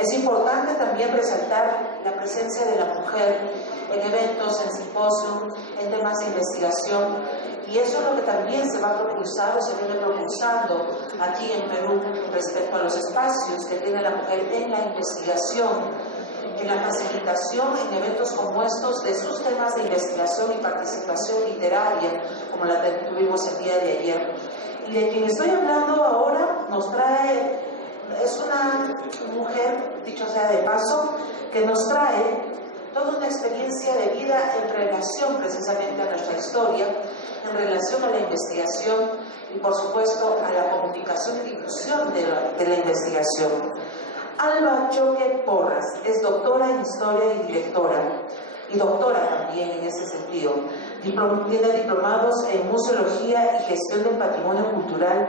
Es importante también resaltar la presencia de la mujer en eventos, en simposios, en temas de investigación, y eso es lo que también se va a propulsar o se viene propulsando aquí en Perú respecto a los espacios que tiene la mujer en la investigación, en la facilitación en eventos como estos de sus temas de investigación y participación literaria, como la que tuvimos el día de ayer. Y de quien estoy hablando ahora nos trae, es una mujer, dicho sea de paso, que nos trae toda una experiencia de vida en relación precisamente a nuestra historia, en relación a la investigación y por supuesto a la comunicación y difusión de la investigación. Alba Choque Porras es doctora en Historia y directora, y doctora también en ese sentido. Tiene diplomados en Museología y Gestión del Patrimonio Cultural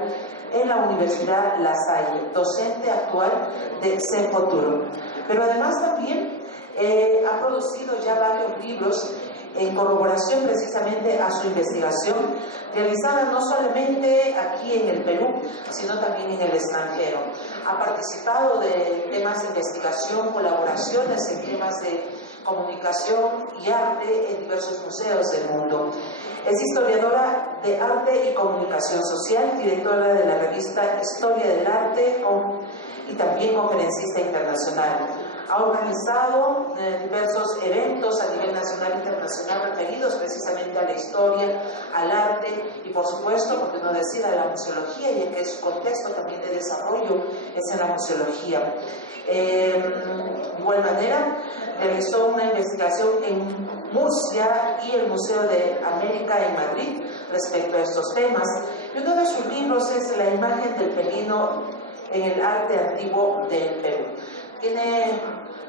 en la Universidad La Salle, docente actual de Cenfuturo. Pero además también ha producido ya varios libros en corroboración precisamente a su investigación, realizada no solamente aquí en el Perú, sino también en el extranjero. Ha participado de temas de investigación, colaboraciones en temas de comunicación y arte en diversos museos del mundo. Es historiadora de arte y comunicación social, directora de la revista Historia del Arte y también conferencista internacional. Ha organizado diversos eventos a nivel nacional e internacional referidos precisamente a la historia, al arte y por supuesto, por qué no decir, a la museología, ya que su contexto también de desarrollo es en la museología. De igual manera, realizó una investigación en Murcia y el Museo de América en Madrid respecto a estos temas. Y uno de sus libros es La imagen del felino en el arte antiguo del Perú. Tiene,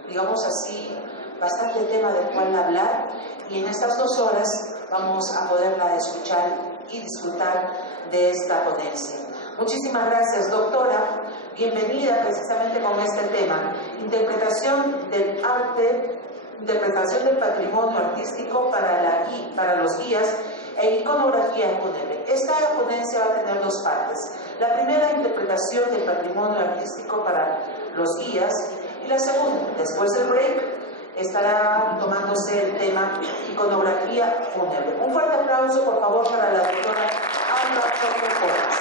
digamos así, bastante tema del cual hablar y en estas 2 horas vamos a poderla escuchar y disfrutar de esta ponencia. Muchísimas gracias, doctora. Bienvenida precisamente con este tema. Interpretación del arte, interpretación del patrimonio artístico para los guías e iconografía fúnebre. Esta ponencia va a tener 2 partes. La primera, interpretación del patrimonio artístico para los guías, y la segunda, después del break, estará tomándose el tema iconografía fúnebre. Un fuerte aplauso, por favor, para la doctora Alba Choque Porras.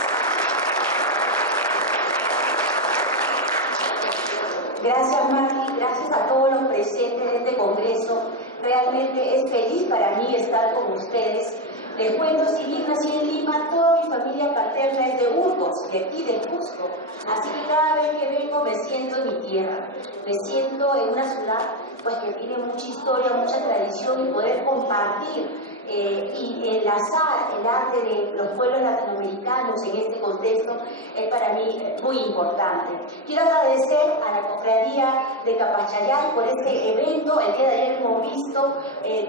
Gracias, Mari, gracias a todos los presentes de este congreso. Realmente es feliz para mí estar con ustedes. Les cuento, si bien nací en Lima, toda mi familia paterna es de Burgos, de aquí de Cusco. Así que cada vez que vengo me siento en mi tierra. Me siento en una ciudad pues, que tiene mucha historia, mucha tradición y poder compartir y enlazar el arte de los pueblos latinoamericanos en este contexto es para mí muy importante. Quiero agradecer a la Cofradía de Capachayay por este evento. El día de ayer hemos visto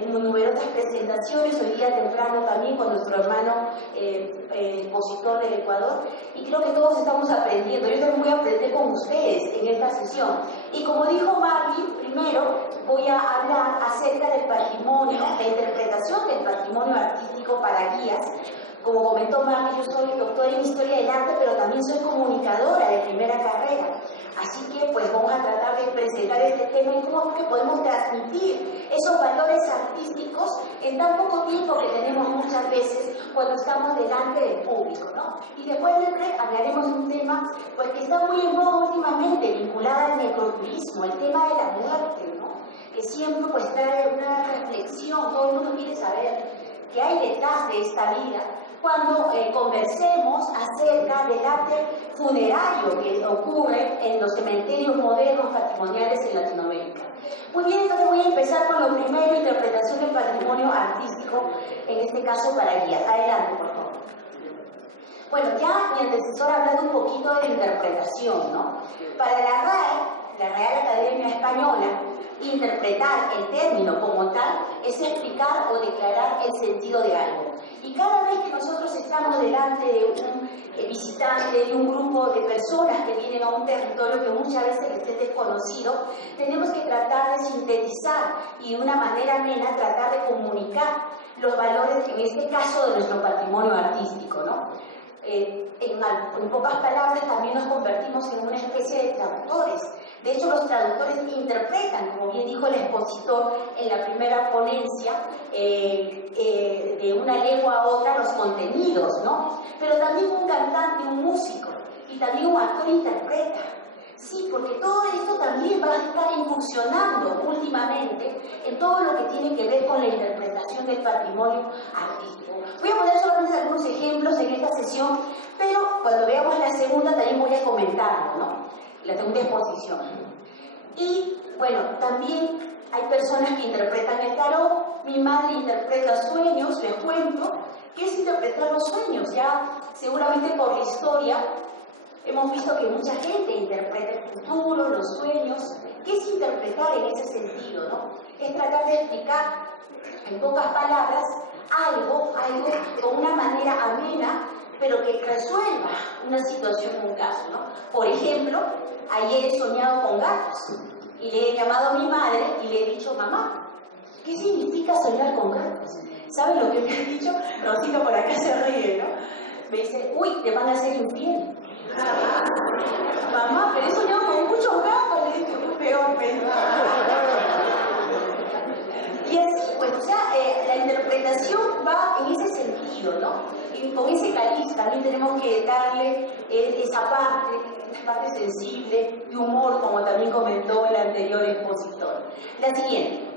numerosas presentaciones, hoy día temprano también con nuestro hermano expositor del Ecuador, y creo que todos estamos aprendiendo. Yo también voy a aprender con ustedes en esta sesión. Y como dijo Marvin, primero voy a hablar acerca del patrimonio, la interpretación del patrimonio artístico para guías. Como comentó Marvin, yo soy doctora en Historia del Arte, pero también soy comunicadora de primera carrera. Así que pues vamos a tratar de presentar este tema y cómo es que podemos transmitir esos valores artísticos en tan poco tiempo que tenemos muchas veces cuando estamos delante del público, ¿no? Y después del break hablaremos de un tema pues, que está muy en moda últimamente, vinculado al necroturismo, el tema de la muerte, ¿no? Que siempre pues trae una reflexión, todo el mundo quiere saber qué hay detrás de esta vida cuando conversemos acerca del arte funerario que ocurre en los cementerios modernos patrimoniales en Latinoamérica. Muy bien, entonces voy a empezar con lo primero, interpretación del patrimonio artístico, en este caso para guías. Adelante, por favor. Bueno, ya mi antecesor ha hablado un poquito de la interpretación, ¿no? Para la RAE, la Real Academia Española, interpretar el término como tal es explicar o declarar el sentido de algo. Y cada vez que nosotros estamos delante de un visitante, de un grupo de personas que vienen a un territorio que muchas veces esté desconocido, tenemos que tratar de sintetizar y de una manera amena tratar de comunicar los valores, en este caso, de nuestro patrimonio artístico, ¿no? En pocas palabras, también nos convertimos en una especie de traductores. De hecho, los traductores interpretan, como bien dijo el expositor en la primera ponencia, de una lengua a otra los contenidos, ¿no? Pero también un cantante, un músico, y también un actor interpreta. Sí, porque todo esto también va a estar incursionando últimamente en todo lo que tiene que ver con la interpretación del patrimonio artístico. Voy a poner solamente algunos ejemplos en esta sesión, pero cuando veamos la segunda también voy a comentarlo, ¿no? La segunda exposición. Y bueno, también hay personas que interpretan el tarot. Mi madre interpreta sueños, les cuento. ¿Qué es interpretar los sueños? Ya seguramente por la historia hemos visto que mucha gente interpreta el futuro, los sueños. ¿Qué es interpretar en ese sentido, no? Es tratar de explicar en pocas palabras algo con una manera amena, pero que resuelva una situación, un caso, ¿no? Por ejemplo, ayer he soñado con gatos y le he llamado a mi madre y le he dicho: mamá, ¿qué significa soñar con gatos? ¿Saben lo que me ha dicho? Rosito por acá se ríe, ¿no? Me dice: uy, te van a hacer infiel. Mamá, pero he soñado con muchos gatos, le dije, muy peor, y así, pues, o sea, la interpretación va en ese sentido, ¿no? Y con ese cariz también tenemos que darle esa parte sensible, de humor, como también comentó el anterior expositor. La siguiente.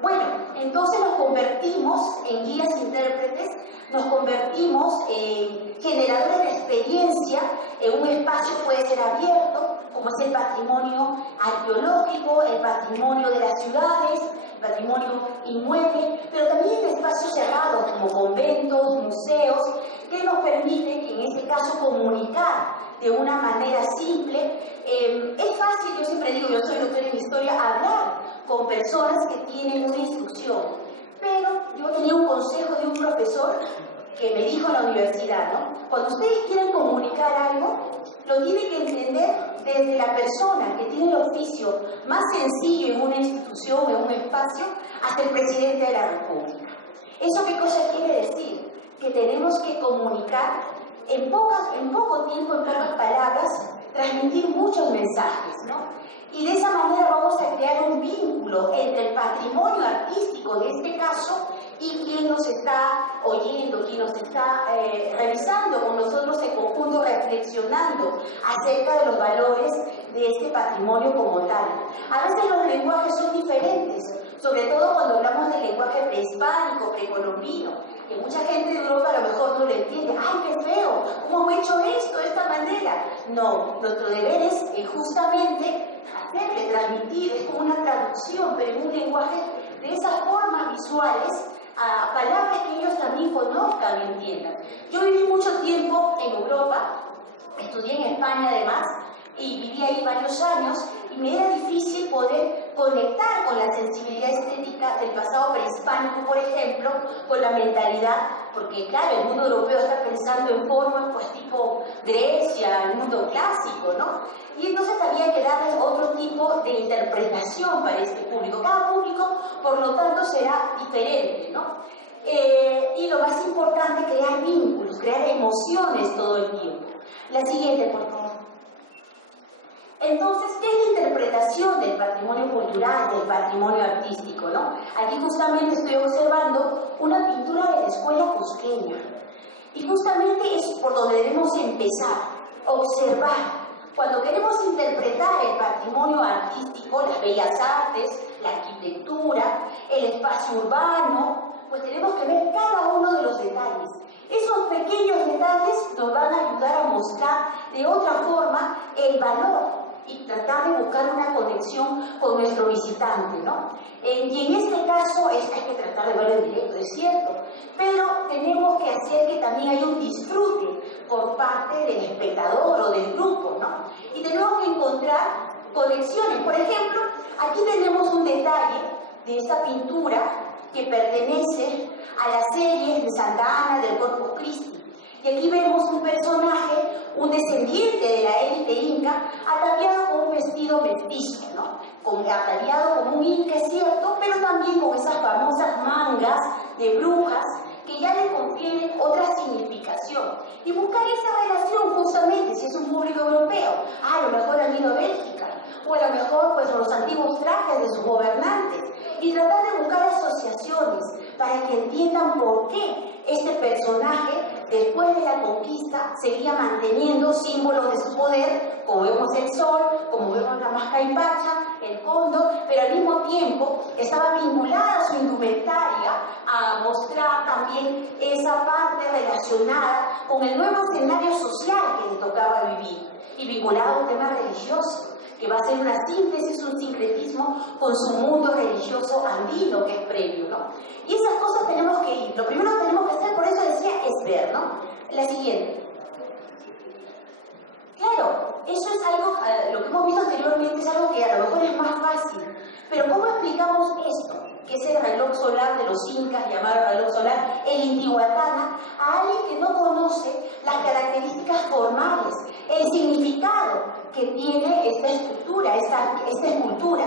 Bueno, entonces nos convertimos en guías intérpretes, nos convertimos en generadores de experiencia en un espacio que puede ser abierto, como es el patrimonio arqueológico, el patrimonio de las ciudades, el patrimonio inmueble, pero también en espacios cerrados como conventos, museos, que nos permiten, en este caso, comunicar de una manera simple. Es fácil, yo siempre digo, yo soy doctora en historia, hablar con personas que tienen una instrucción, pero yo tenía un consejo de un profesor que me dijo en la universidad, ¿no? Cuando ustedes quieren comunicar algo, lo tienen que entender desde la persona que tiene el oficio más sencillo en una institución, en un espacio, hasta el presidente de la República. ¿Eso qué cosa quiere decir? Que tenemos que comunicar en poco tiempo, en pocas palabras, transmitir muchos mensajes, ¿no? Y de esa manera vamos a crear un vínculo entre el patrimonio artístico, de este caso, y quien nos está oyendo, quien nos está revisando con nosotros en conjunto, reflexionando acerca de los valores de este patrimonio como tal. A veces los lenguajes son diferentes, sobre todo cuando hablamos del lenguaje prehispánico, precolombino, que mucha gente de Europa a lo mejor no lo entiende. ¡Ay, qué feo! ¿Cómo he hecho esto de esta manera? No, nuestro deber es justamente hacerle transmitir, es como una traducción, pero en un lenguaje de esas formas visuales, a palabras que ellos también conozcan y entiendan. Yo viví mucho tiempo en Europa, estudié en España además, y viví ahí varios años, y me era difícil poder conectar con la sensibilidad estética del pasado prehispánico, por ejemplo, con la mentalidad, porque claro, el mundo europeo está pensando en formas pues tipo Grecia, el mundo clásico, ¿no? Y entonces había que darles otro tipo de interpretación para este público. Cada público, por lo tanto, será diferente, ¿no? Y lo más importante, crear vínculos, crear emociones todo el tiempo. La siguiente, por favor. Entonces, ¿qué es la interpretación del patrimonio cultural, del patrimonio artístico, no? Aquí justamente estoy observando una pintura de la escuela cusqueña. Y justamente es por donde debemos empezar, observar. Cuando queremos interpretar el patrimonio artístico, las bellas artes, la arquitectura, el espacio urbano, pues tenemos que ver cada uno de los detalles. Esos pequeños detalles nos van a ayudar a mostrar de otra forma el valor y tratar de buscar una conexión con nuestro visitante, ¿no? Y en este caso hay que tratar de verlo en directo, es cierto, pero tenemos que hacer que también haya un disfrute por parte del espectador o del grupo, ¿no? Y tenemos conexiones. Por ejemplo, aquí tenemos un detalle de esta pintura que pertenece a la serie de Santa Ana del Corpus Christi. Y aquí vemos un personaje, un descendiente de la élite inca, ataviado con un vestido mestizo, ¿no? Ataviado como un inca, es cierto, pero también con esas famosas mangas de brujas que ya le confieren otra significación. Y buscar esa relación justamente, si es un público europeo, a lo mejor han ido a Bélgica, o a lo mejor pues los antiguos trajes de sus gobernantes, y tratar de buscar asociaciones para que entiendan por qué este personaje, después de la conquista, seguía manteniendo símbolos de su poder, como vemos el sol, como vemos la mascaipacha, el cóndor, pero al mismo tiempo estaba vinculada a su indumentaria a mostrar también esa parte relacionada con el nuevo escenario social que le tocaba vivir, y vinculado a un tema religioso, que va a ser una síntesis, un sincretismo con su mundo religioso andino, que es previo, ¿no? Y esas cosas tenemos que ir. Lo primero que tenemos que hacer, por eso decía, es ver, ¿no? La siguiente. Claro, eso es algo, lo que hemos visto anteriormente es algo que a lo mejor es más fácil, pero ¿cómo explicamos esto? Que es el reloj solar de los incas, llamado reloj solar, el Intihuatana, a alguien que no conoce las características formales, el significado que tiene esta estructura, esta escultura.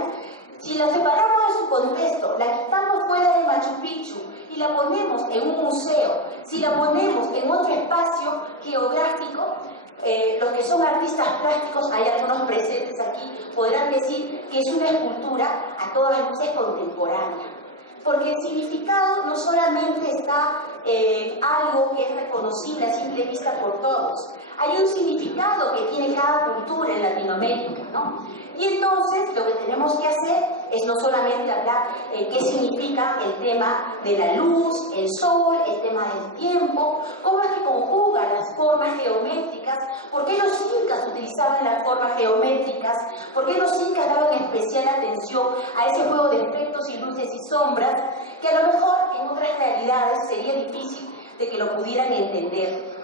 Si la separamos de su contexto, la quitamos fuera de Machu Picchu y la ponemos en un museo, si la ponemos en otro espacio geográfico, los que son artistas plásticos, hay algunos presentes aquí, podrán decir que es una escultura a todas luces contemporánea. Porque el significado no solamente está en algo que es reconocible a simple vista por todos, hay un significado que tiene cada cultura en Latinoamérica, ¿no? Y entonces lo que tenemos que hacer es no solamente hablar qué significa el tema de la luz, el sol, el tema del tiempo, cómo es que conjugan las formas geométricas, por qué los incas utilizaban las formas geométricas, por qué los incas daban especial atención a ese juego de efectos y luces y sombras, que a lo mejor en otras realidades sería difícil de que lo pudieran entender.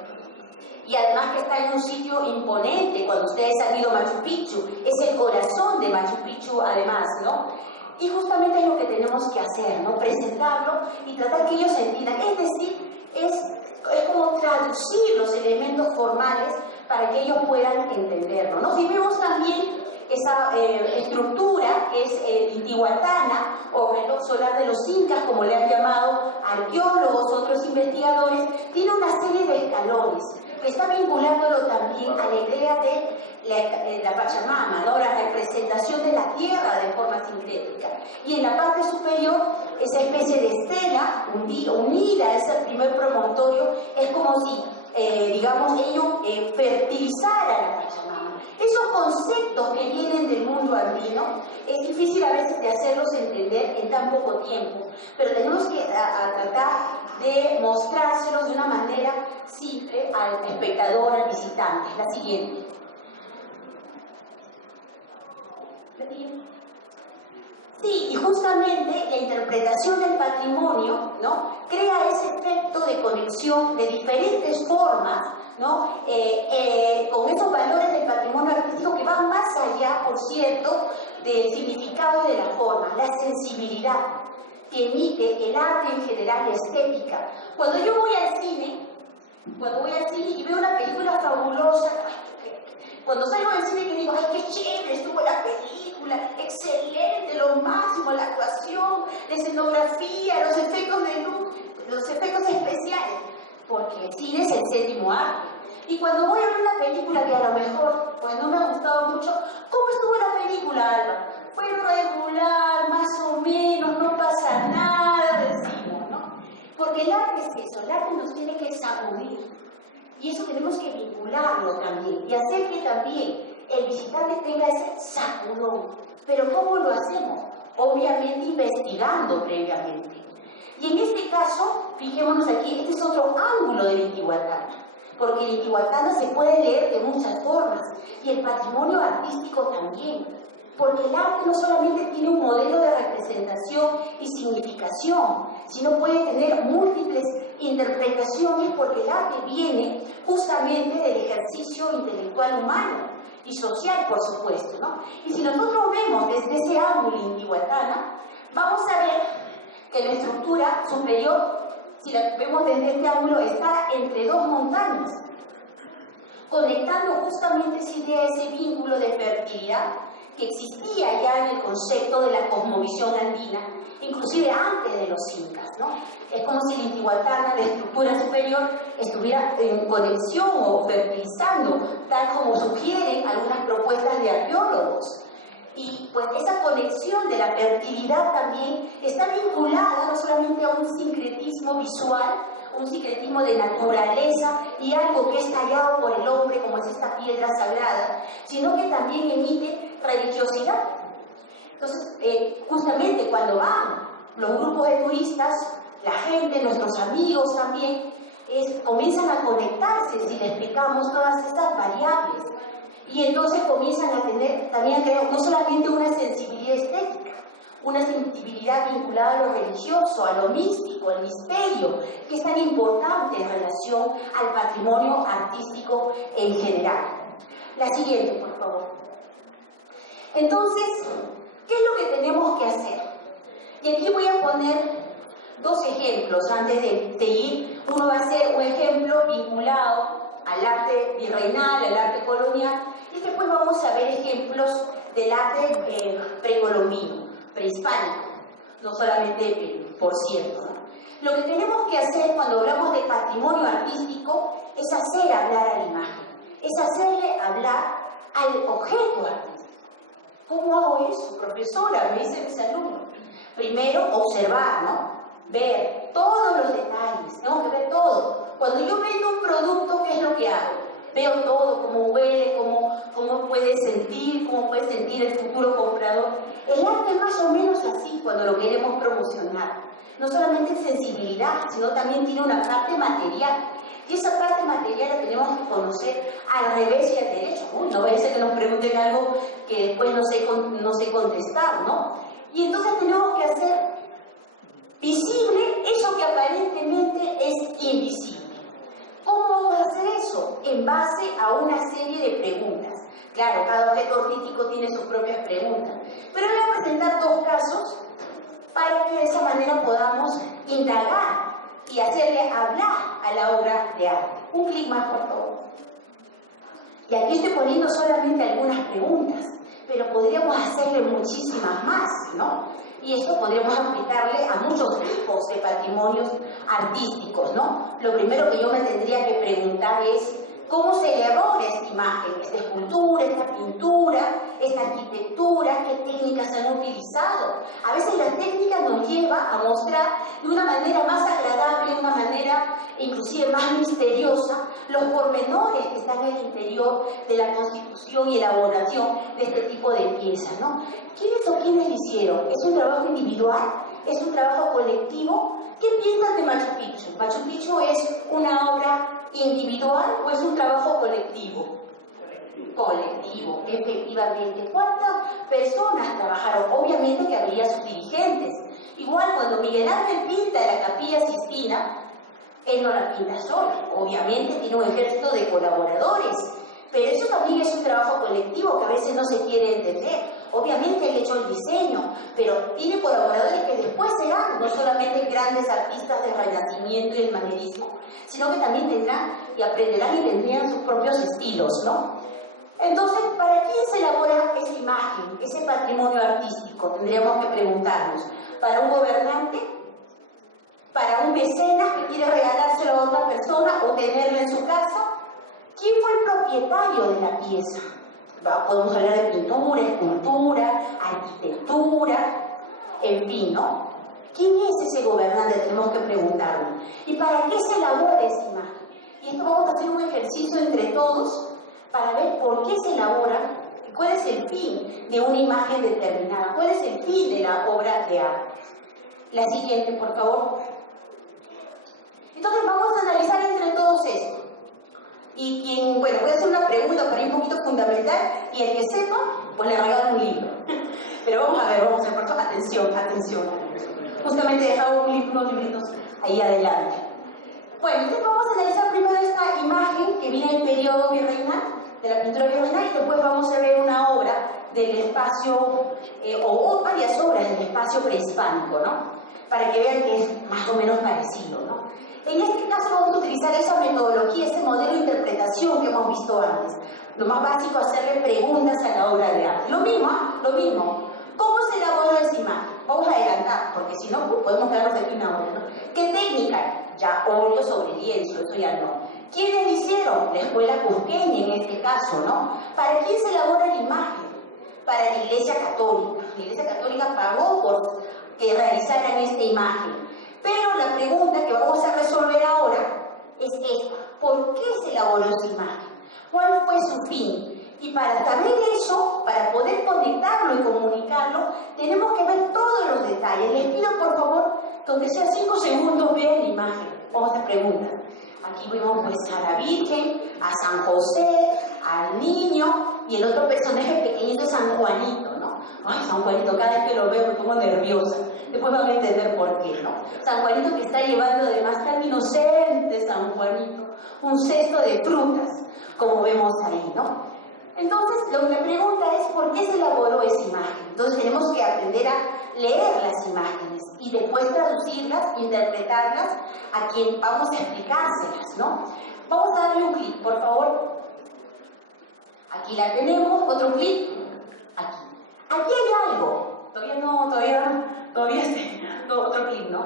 Y además que está en un sitio imponente, cuando ustedes han ido a Machu Picchu, es el corazón de Machu Picchu además, ¿no? Y justamente es lo que tenemos que hacer, ¿no? Presentarlo y tratar que ellos entiendan, es decir, es como traducir los elementos formales para que ellos puedan entenderlo, ¿no? Si vemos también esa estructura que es Intihuatana o reloj solar de los incas, como le han llamado arqueólogos, otros investigadores, tiene una serie de escalones que está vinculándolo también a la idea de la Pachamama, ¿no? La representación de la tierra de forma sincrética. Y en la parte superior, esa especie de estela unida a ese primer promontorio, es como si, digamos, ello fertilizara la Pachamama. Esos conceptos que vienen del mundo andino es difícil a veces de hacerlos entender en tan poco tiempo, pero tenemos que tratar de mostrárselos de una manera simple al espectador, al visitante. La siguiente. Sí, y justamente la interpretación del patrimonio, ¿no?, crea ese efecto de conexión de diferentes formas, ¿no?, con esos valores del patrimonio artístico que van más allá, por cierto, del significado de la forma, la sensibilidad que emite el arte en general, la estética. Cuando yo voy al cine y veo una película fabulosa, cuando salgo del cine y digo, ¡ay, qué chévere estuvo la película! ¡Excelente! Lo máximo, la actuación, la escenografía, los efectos de luz, los efectos especiales. Porque el cine es el séptimo arte. Y cuando voy a ver una película que a lo mejor pues no me ha gustado mucho, ¿cómo estuvo la película, Alba? Fue regular, más o menos, no pasa nada, decimos, ¿no? Porque el arte es eso, el arte nos tiene que sacudir. Y eso tenemos que vincularlo también y hacer que también el visitante tenga ese sacudón. Pero ¿cómo lo hacemos? Obviamente investigando previamente. Y en este caso, fijémonos aquí, este es otro ángulo del Intihuatana, porque el Intihuatana se puede leer de muchas formas y el patrimonio artístico también. Porque el arte no solamente tiene un modelo de representación y significación, sino puede tener múltiples interpretaciones porque el arte viene justamente del ejercicio intelectual humano. y social, por supuesto, ¿no? Y si nosotros vemos desde ese ángulo Intihuatana, vamos a ver que la estructura superior, si la vemos desde este ángulo, está entre dos montañas, conectando justamente esa idea, ese vínculo de fertilidad que existía ya en el concepto de la cosmovisión andina, inclusive antes de los incas, ¿no? Es como si el Intihuatana, la estructura superior, estuviera en conexión o fertilizando, tal como sugieren algunas propuestas de arqueólogos. Y pues esa conexión de la fertilidad también está vinculada no solamente a un sincretismo visual, un sincretismo de naturaleza y algo que es tallado por el hombre como es esta piedra sagrada, sino que también emite religiosidad. Entonces, justamente cuando van los grupos de turistas, la gente, nuestros amigos también, comienzan a conectarse si les explicamos todas estas variables. Y entonces comienzan a tener, también a crear no solamente una sensibilidad estética, una sensibilidad vinculada a lo religioso, a lo místico, al misterio, que es tan importante en relación al patrimonio artístico en general. La siguiente, por favor. Entonces, ¿qué es lo que tenemos que hacer? Y aquí voy a poner dos ejemplos antes de ir. Uno va a ser un ejemplo vinculado al arte virreinal, al arte colonial, y después vamos a ver ejemplos del arte precolombino, prehispánico, no solamente por cierto, ¿no? Lo que tenemos que hacer cuando hablamos de patrimonio artístico es hacer hablar a la imagen, es hacerle hablar al objeto artístico. ¿Cómo hago eso, profesora? Me dicen mis alumnos. Primero, observar, ¿no? Ver todos los detalles, tengo que ver todo. Cuando yo vendo un producto, ¿qué es lo que hago? Veo todo, cómo huele, cómo puede sentir el futuro comprador. El arte es más o menos así cuando lo queremos promocionar. No solamente sensibilidad, sino también tiene una parte material. Y esa parte material la tenemos que conocer al revés y al derecho. Uy, no vaya a ser que nos pregunten algo que después no sé contestar, ¿no? Y entonces tenemos que hacer visible eso que aparentemente es invisible. ¿Cómo vamos a hacer eso? En base a una serie de preguntas. Claro, cada objeto artístico tiene sus propias preguntas. Pero voy a presentar dos casos para que de esa manera podamos indagar y hacerle hablar a la obra de arte. Un clic más, por favor. Y aquí estoy poniendo solamente algunas preguntas, pero podríamos hacerle muchísimas más, ¿no? Y eso podríamos aplicarle a muchos tipos de patrimonios artísticos, ¿no? Lo primero que yo me tendría que preguntar es cómo se elabora esta imagen, esta escultura, esta pintura, esta arquitectura, qué técnicas se han utilizado. A veces la técnica nos lleva a mostrar de una manera más agradable, de una manera inclusive más misteriosa, los pormenores que están en el interior de la constitución y elaboración de este tipo de piezas, ¿no? ¿Quiénes o quiénes lo hicieron? ¿Es un trabajo individual? ¿Es un trabajo colectivo? ¿Qué piensan de Machu Picchu? ¿Machu Picchu es una obra individual o es un trabajo colectivo? Colectivo, efectivamente. ¿Cuántas personas trabajaron? Obviamente que había sus dirigentes. Igual cuando Miguel Ángel pinta la Capilla Sistina, él no la pinta solo, obviamente tiene un ejército de colaboradores, pero eso también es un trabajo colectivo que a veces no se quiere entender. Obviamente él echó el diseño, pero tiene colaboradores que después serán no solamente grandes artistas del Renacimiento y el manierismo, sino que también tendrán y aprenderán y tendrían sus propios estilos, ¿no? Entonces, ¿para quién se elabora esa imagen, ese patrimonio artístico? Tendríamos que preguntarnos. ¿Para un gobernante? ¿Para un mecenas que quiere regalárselo a otra persona o tenerlo en su casa? ¿Quién fue el propietario de la pieza? Podemos hablar de pintura, escultura, arquitectura, en fin, ¿no? ¿Quién es ese gobernante? Tenemos que preguntarnos. ¿Y para qué se elabora esa imagen? Y esto vamos a hacer un ejercicio entre todos para ver por qué se elabora y cuál es el fin de una imagen determinada, cuál es el fin de la obra de arte. La siguiente, por favor. Entonces vamos a analizar entre todos esto. Y quien, bueno, voy a hacer una pregunta para ir un poquito fundamental y el que sepa, pues le regalo un libro. Pero vamos a ver, por favor, atención. Justamente he dejado unos libritos ahí adelante. Bueno, entonces vamos a analizar primero esta imagen que viene del periodo virreinal, de la pintura virreinal, y después vamos a ver una obra del espacio, o varias obras del espacio prehispánico, ¿no? Para que vean que es más o menos parecido, ¿no? En este caso vamos a utilizar esa metodología, ese modelo de interpretación que hemos visto antes. Lo más básico, hacerle preguntas a la obra de arte. Lo mismo, ¿eh? Lo mismo. ¿Cómo se elaboró esa imagen? Vamos a adelantar, porque si no, podemos quedarnos aquí una hora, ¿no? ¿Qué técnica? Ya óleo sobre lienzo, eso ya no. ¿Quiénes lo hicieron? La escuela cusqueña en este caso, ¿no? ¿Para quién se elabora la imagen? Para la Iglesia Católica. La Iglesia Católica pagó por que realizaran esta imagen. Pero la pregunta que vamos a resolver ahora es esta. ¿Por qué se elaboró esa imagen? ¿Cuál fue su fin? Y para saber eso, para poder conectarlo y comunicarlo, tenemos que ver todos los detalles. Les pido por favor que aunque sea 5 segundos vean la imagen. Vamos a preguntar. Aquí vemos pues a la Virgen, a San José, al niño y el otro personaje pequeñito es San Juanito, ¿no? Ay, San Juanito, cada vez que lo veo me pongo nerviosa. Después van a entender por qué, ¿no? San Juanito que está llevando además tan inocente San Juanito, un cesto de frutas, como vemos ahí, ¿no? Entonces, la pregunta es ¿por qué se elaboró esa imagen? Entonces tenemos que aprender a leer las imágenes y después traducirlas, interpretarlas a quien vamos a explicárselas, ¿no? Vamos a darle un clic, por favor. Aquí la tenemos, otro clic, aquí. Aquí hay algo, otro clic, ¿no?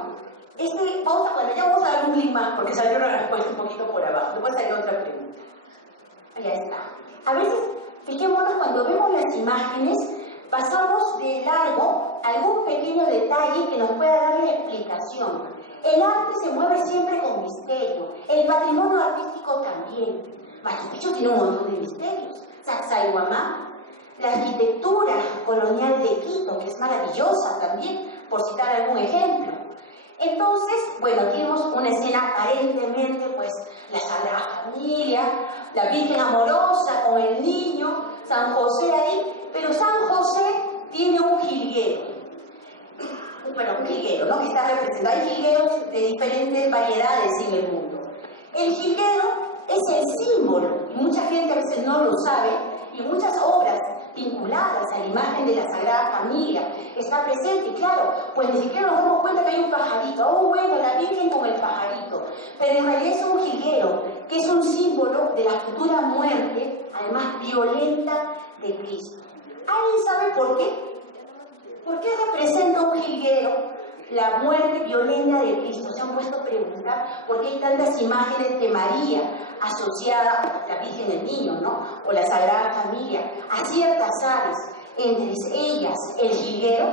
Ya vamos a dar un clic más porque salió la respuesta un poquito por abajo, después salió otra pregunta. Ya está. A veces, fijémonos, cuando vemos las imágenes, pasamos de largo algún pequeño detalle que nos pueda dar la explicación. El arte se mueve siempre con misterio, el patrimonio artístico también. Machu Picchu tiene un montón de misterios. Sacsayhuamán, la arquitectura colonial de Quito, que es maravillosa también, por citar algún ejemplo. Entonces, bueno, tenemos una escena aparentemente, pues, la Sagrada Familia, la Virgen amorosa con el niño, San José ahí, pero San José tiene un jilguero. Bueno, un jilguero, ¿no? Que está representado. Hay jilgueros de diferentes variedades en el mundo. El jilguero es el símbolo, y mucha gente a veces no lo sabe, y muchas obras vinculadas a la imagen de la Sagrada Familia está presente, y claro, pues ni siquiera nos damos cuenta que hay un pajarito. Oh, bueno, la Virgen con el pajarito, pero en realidad es un jilguero, que es un símbolo de la futura muerte, además violenta, de Cristo. ¿Alguien sabe por qué? ¿Por qué representa un jilguero la muerte violenta de Cristo? ¿Se han puesto a preguntar por qué hay tantas imágenes de María asociada a la Virgen del Niño, ¿no? O la Sagrada Familia, a ciertas aves, entre ellas el jilguero?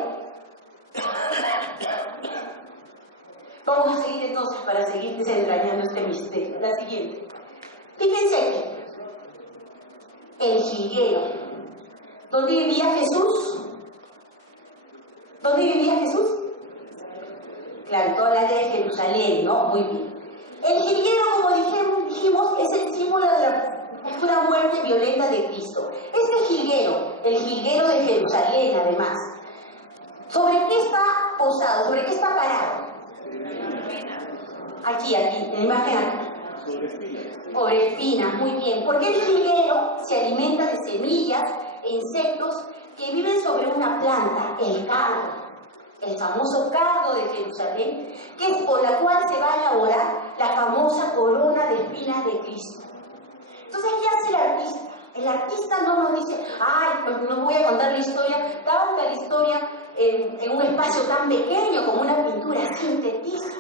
Vamos a seguir entonces para seguir desentrañando este misterio. La siguiente. Fíjense aquí. El jilguero. ¿Dónde vivía Jesús? ¿Dónde vivía Jesús? Claro, toda la área de Jerusalén, ¿no? Muy bien. El jilguero, como dijimos, es el símbolo de la futura muerte violenta de Cristo. Este jilguero, el jilguero de Jerusalén, además, ¿sobre qué está posado? ¿Sobre qué está parado? Aquí, en la imagen aquí. Sobre espinas, muy bien. Porque el jilguero se alimenta de semillas e insectos que viven sobre una planta, el cardo. El famoso cardo de Jerusalén, que es por la cual se va a elaborar la famosa corona de espinas de Cristo. Entonces, ¿qué hace el artista? El artista no nos dice, ay, pues no voy a contar la historia, tanta la historia en un espacio tan pequeño como una pintura, sintetiza,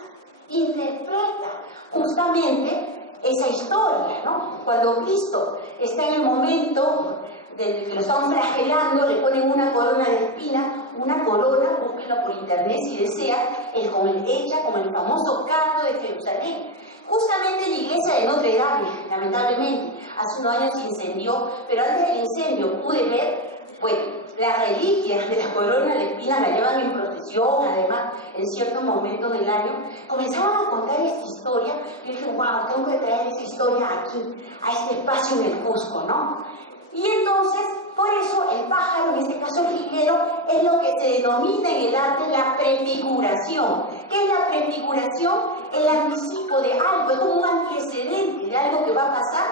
interpreta justamente esa historia, ¿no? Cuando Cristo está en el momento de que lo están flagelando, le ponen una corona de espinas, una corona, búsquenla por internet si desea, hecha como el famoso cardo de Jerusalén. Justamente en la iglesia de Notre Dame, lamentablemente, hace unos años se incendió, pero antes del incendio pude ver, bueno, las reliquias de la corona de espinas la llevan en procesión, además, en ciertos momentos del año. Comenzaban a contar esta historia, y dije, wow, tengo que traer esa historia aquí, a este espacio en el Cusco, ¿no? Y entonces, por eso, el pájaro, en este caso el jilguero, es lo que se denomina en el arte la prefiguración. ¿Qué es la prefiguración? El anticipo de algo, es como un antecedente de algo que va a pasar,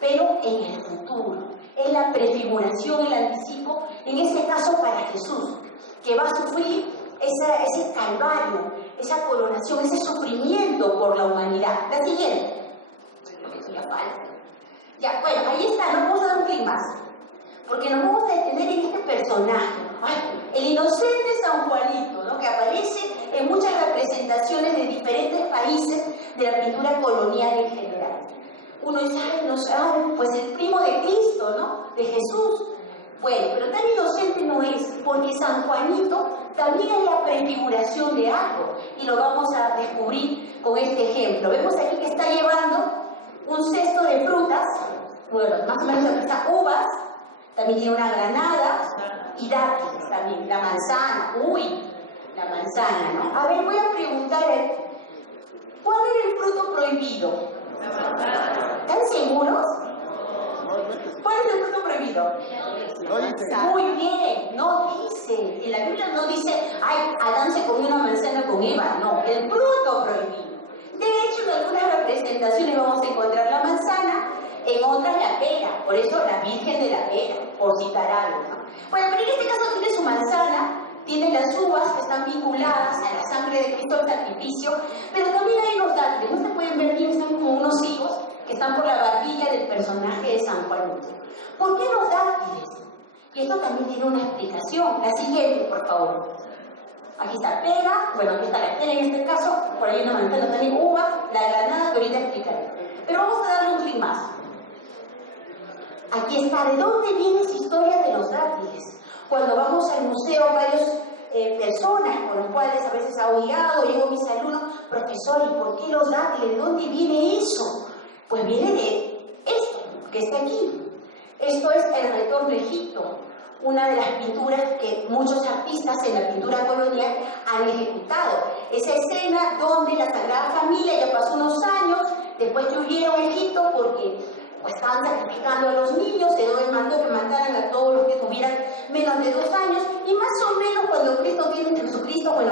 pero en el futuro. Es la prefiguración, el anticipo, en este caso para Jesús, que va a sufrir ese calvario, esa coronación, ese sufrimiento por la humanidad. La siguiente. Porque eso ya falta. Ya, bueno, ahí está, no vamos a dar un clic más, porque nos vamos a detener en este personaje. Ay, el inocente San Juanito, ¿no? Que aparece en muchas representaciones de diferentes países de la pintura colonial en general. Uno dice, ay, no sabe, pues el primo de Cristo, ¿no? De Jesús. Bueno, pero tan inocente no es, porque San Juanito también es la prefiguración de algo, y lo vamos a descubrir con este ejemplo. Vemos aquí que está llevando un cesto de frutas, bueno, más o menos aquí está uvas, también tiene una granada y dátiles también, la manzana, la manzana, ¿no? A ver, voy a preguntar, ¿cuál era el fruto prohibido? ¿Están seguros? ¿Cuál es el fruto prohibido? Muy bien, no dice, en la Biblia no dice, ay, Adán se comió una manzana con Eva, no, el fruto prohibido. De hecho, en algunas representaciones vamos a encontrar la manzana, en otras la pera, por eso la Virgen de la Pera, por citar algo, ¿no? Bueno, pero en este caso tiene su manzana, tiene las uvas que están vinculadas a la sangre de Cristo, al sacrificio, pero también hay los dátiles, no se pueden ver bien, están como unos higos que están por la barbilla del personaje de San Juanito. ¿Por qué los dátiles? Y esto también tiene una explicación. La siguiente, por favor. Aquí está pera, bueno, aquí está la pera en este caso, por ahí una manzana también, uva, la granada que ahorita explicaré. Pero vamos a darle un clic más. Aquí está, ¿de dónde viene esa historia de los dátiles? Cuando vamos al museo, varias personas con las cuales a veces ha oigado, llego a mis alumnos, profesor, ¿y por qué los dátiles? ¿De dónde viene eso? Pues viene de esto, que está aquí. Esto es el retorno a Egipto, una de las pinturas que muchos artistas en la pintura colonial han ejecutado. Esa escena donde la Sagrada Familia ya pasó unos años, después que huyeron a Egipto porque pues, estaban sacrificando a los niños, Herodes mandó que mataran a todos los que tuvieran menos de 2 años, y más o menos cuando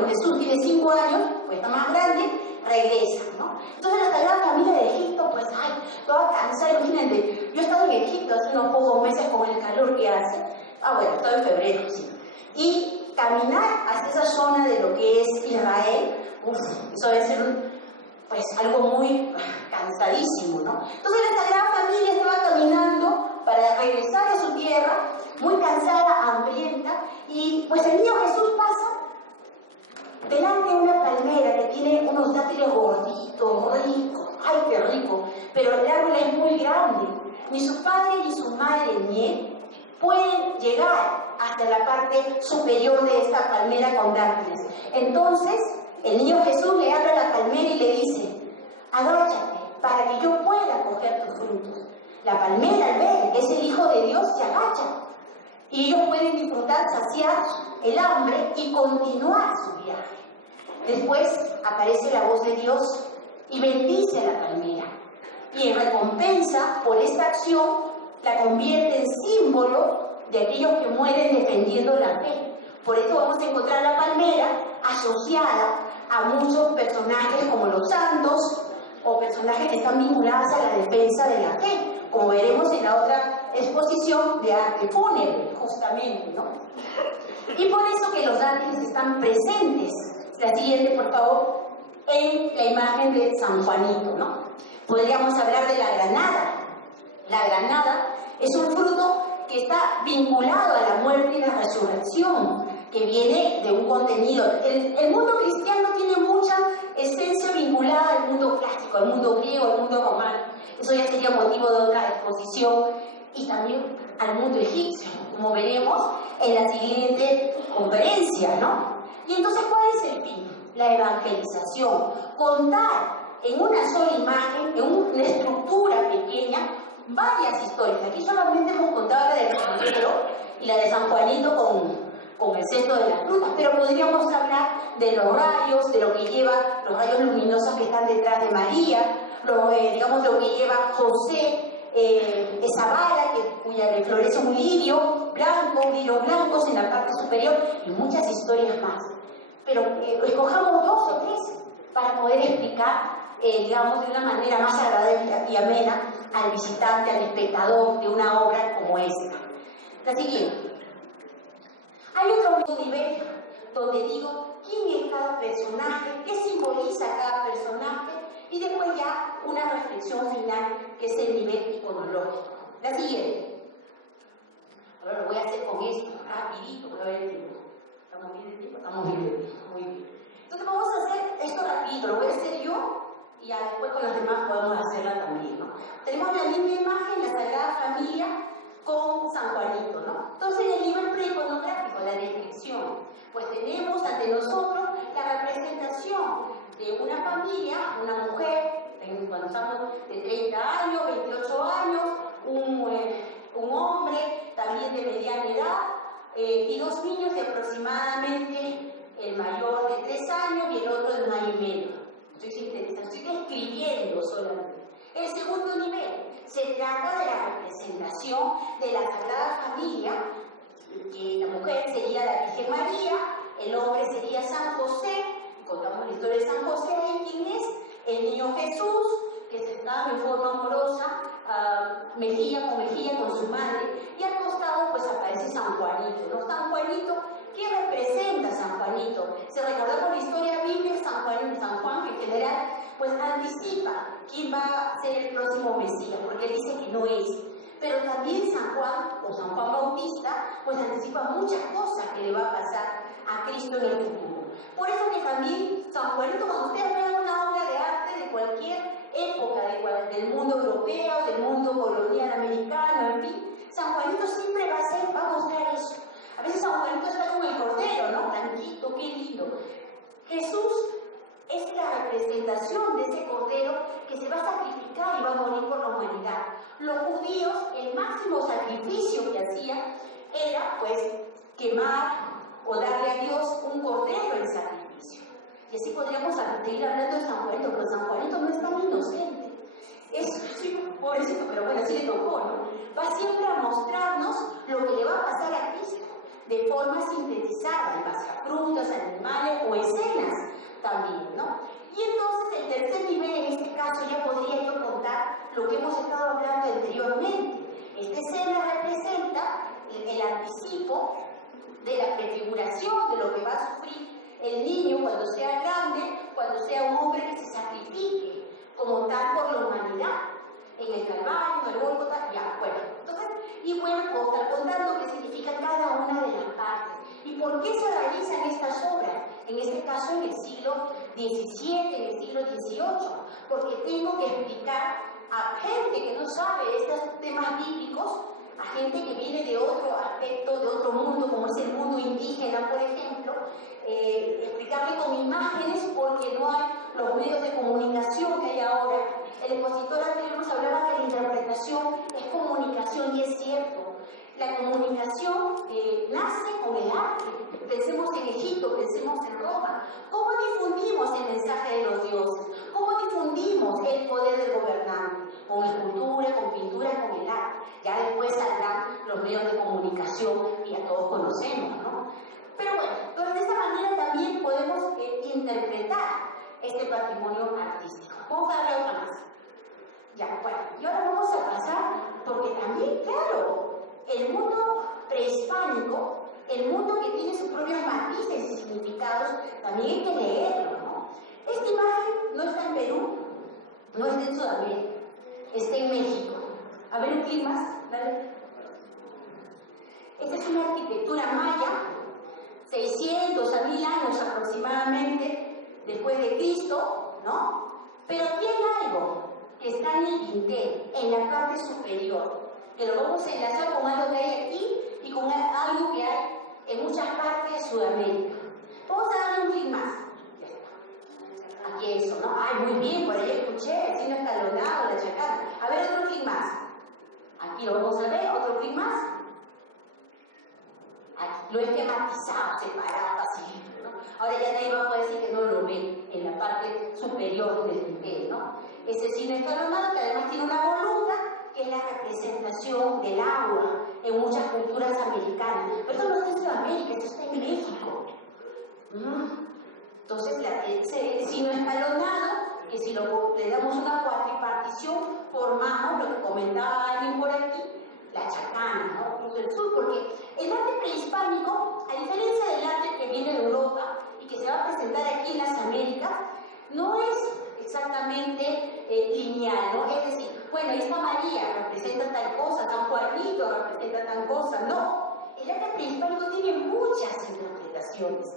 Jesús tiene 5 años, pues está más grande, regresa, ¿no? Entonces la Sagrada Familia de Egipto, pues, ay, toda cansada, imagínate, yo he estado en Egipto hace unos pocos meses con el calor que hace, bueno, estaba en febrero, sí, y caminar hasta esa zona de lo que es Israel, eso debe ser pues algo muy cansadísimo, ¿no? Entonces la Sagrada Familia estaba caminando para regresar a su tierra, muy cansada, hambrienta, y pues el niño Jesús pasa delante de una palmera que tiene unos dátiles gorditos, ricos, ¡ay, qué rico! Pero el árbol es muy grande, ni su padre ni su madre ni él pueden llegar hasta la parte superior de esta palmera con dátiles. Entonces, el niño Jesús le habla a la palmera y le dice, agáchate para que yo pueda coger tus frutos. La palmera, al ver que es el Hijo de Dios, se agacha y ellos pueden disfrutar, saciar el hambre y continuar su viaje. Después aparece la voz de Dios y bendice a la palmera. Y en recompensa por esta acción, la convierte en símbolo de aquellos que mueren defendiendo la fe. Por eso vamos a encontrar la palmera asociada a muchos personajes como los santos o personajes que están vinculados a la defensa de la fe, como veremos en la otra exposición de arte fúnebre, justamente, ¿no? Y por eso que los dátiles están presentes. La siguiente, por favor, en la imagen de San Juanito, ¿no? Podríamos hablar de la granada. La granada es un fruto que está vinculado a la muerte y la resurrección, que viene de un contenido. El mundo cristiano tiene mucha esencia vinculada al mundo clásico, al mundo griego, al mundo romano. Eso ya sería motivo de otra exposición. Y también al mundo egipcio, como veremos en la siguiente conferencia, ¿no? Y entonces, ¿cuál es el fin? La evangelización. Contar en una sola imagen, en una estructura pequeña, varias historias. Aquí solamente hemos contado la del Evangelio y la de San Juanito con el cesto de las frutas, pero podríamos hablar de los rayos, de lo que lleva los rayos luminosos que están detrás de María, digamos lo que lleva José, esa vara cuya le florece un lirio blanco, lirios blancos en la parte superior, y muchas historias más. Pero escojamos 2 o 3 para poder explicar, digamos, de una manera más agradable y amena al visitante, al espectador de una obra como esta. La siguiente. Hay otro nivel donde digo quién es cada personaje, qué simboliza cada personaje y después ya una reflexión final que es el nivel iconológico. La siguiente. Ahora lo voy a hacer con esto, rapidito, para ver el tiempo. ¿Estamos bien de tiempo? Estamos bien de tiempo, muy bien. Entonces vamos a hacer esto rapidito, lo voy a hacer yo y ya después con los demás podemos hacerla también, ¿no? Tenemos la misma imagen, la Sagrada Familia con San Juanito, ¿no? Entonces en el nivel preiconográfico, la descripción, pues tenemos ante nosotros la representación de una familia, una mujer, cuando estamos de 30 años, 28 años, un hombre también de mediana edad y dos niños de aproximadamente el mayor de 3 años y el otro de 1 año y medio. Estoy describiendo solamente. El segundo nivel se trata de la representación de la Sagrada Familia, que la mujer sería la Virgen María, el hombre sería San José, contamos la historia de San José, y quién es el niño Jesús, que se estaba en forma amorosa, mejilla con su madre, y al costado pues aparece San Juanito, ¿no? San Juanito, ¿qué representa San Juanito? Se recordamos la historia bíblica, San Juan, que en general pues anticipa quién va a ser el próximo Mesías, porque él dice que no es. Pero también San Juan, o San Juan Bautista, pues anticipa muchas cosas que le va a pasar a Cristo en el futuro. Por eso que también San Juanito, cuando ustedes vean una obra de arte de cualquier época, del mundo europeo, del mundo colonial americano, en fin, San Juanito siempre va a mostrar eso. A veces San Juanito está con el cordero, ¿no? Blanquito, qué lindo. Jesús es la representación de ese cordero que se va a sacrificar y va a morir por la humanidad. Los judíos, el máximo sacrificio que hacían era, pues, quemar o darle a Dios un cordero en sacrificio. Y así podríamos seguir hablando de San Juanito, pero San Juanito no es tan inocente. Es, sí, pobrecito, pero bueno, así le tocó, ¿no? Va siempre a mostrarnos lo que le va a pasar a Cristo, de forma sintetizada, en base a frutas, animales o escenas también, ¿no? Y entonces el tercer nivel, en este caso, ya podría yo contar lo que hemos estado hablando anteriormente. Esta escena representa el anticipo de la prefiguración de lo que va a sufrir el niño cuando sea grande, cuando sea un hombre que se sacrifique como tal por la humanidad, en el Calvario, en el Gólgota, ya, bueno. Entonces, y bueno, puedo estar contando qué significa cada una de las partes y por qué se realizan estas obras, en este caso en el siglo XVII, en el siglo XVIII, porque tengo que explicar a gente que no sabe estos temas bíblicos, a gente que viene de otro aspecto, de otro mundo, como es el mundo indígena, por ejemplo, explicarle con imágenes porque no hay los medios de comunicación que hay ahora. El expositor anterior nos hablaba que la interpretación es comunicación y es cierto. La comunicación nace con el arte. Pensemos en Egipto, pensemos en Roma. ¿Cómo difundimos el mensaje de los dioses? ¿Cómo difundimos el poder del gobernante? Con escultura, con pintura, con el arte. Ya después saldrán los medios de comunicación que ya todos conocemos, ¿no? Pero bueno, entonces de esa manera también podemos interpretar este patrimonio artístico. Vamos a darle otra más. Ya, bueno, y ahora vamos a pasar, porque también, claro, el mundo prehispánico, el mundo que tiene sus propios matices y significados, también hay que leerlo, ¿no? Esta imagen no está en Perú, no está en Sudamérica, está en México. A ver un clic más, dale. Esta es una arquitectura maya, 600 a 1000 años aproximadamente después de Cristo, ¿no? Pero tiene algo que está en el dintel, en la parte superior, que lo vamos a enlazar con algo que hay aquí y con algo que hay en muchas partes de Sudamérica. Vamos a darle un clic más. Ya está. Aquí eso, ¿no? Ay, muy bien, por ahí escuché, el signo escalonado, la chacana. A ver, otro clic más. Aquí lo vamos a ver, otro clic más. Aquí lo he esquematizado, separado, así, ¿no? Ahora ya nadie va a poder decir que no lo ve en la parte superior del dintel, ¿no? Ese signo escalonado que además tiene una voluta, que es la representación del agua en muchas culturas americanas. Pero eso no está en Sudamérica, eso está en México. Entonces, ese signo escalonado que si le damos una cuatripartición, formamos lo que comentaba alguien por aquí, la chacana, ¿no? Incluso el sur, porque el arte prehispánico, a diferencia del arte que viene de Europa y que se va a presentar aquí en las Américas, no es exactamente lineal, ¿no? Es decir, bueno, esta María representa tal cosa, San Juanito representa tal cosa, no. El arte prehispánico tiene muchas interpretaciones,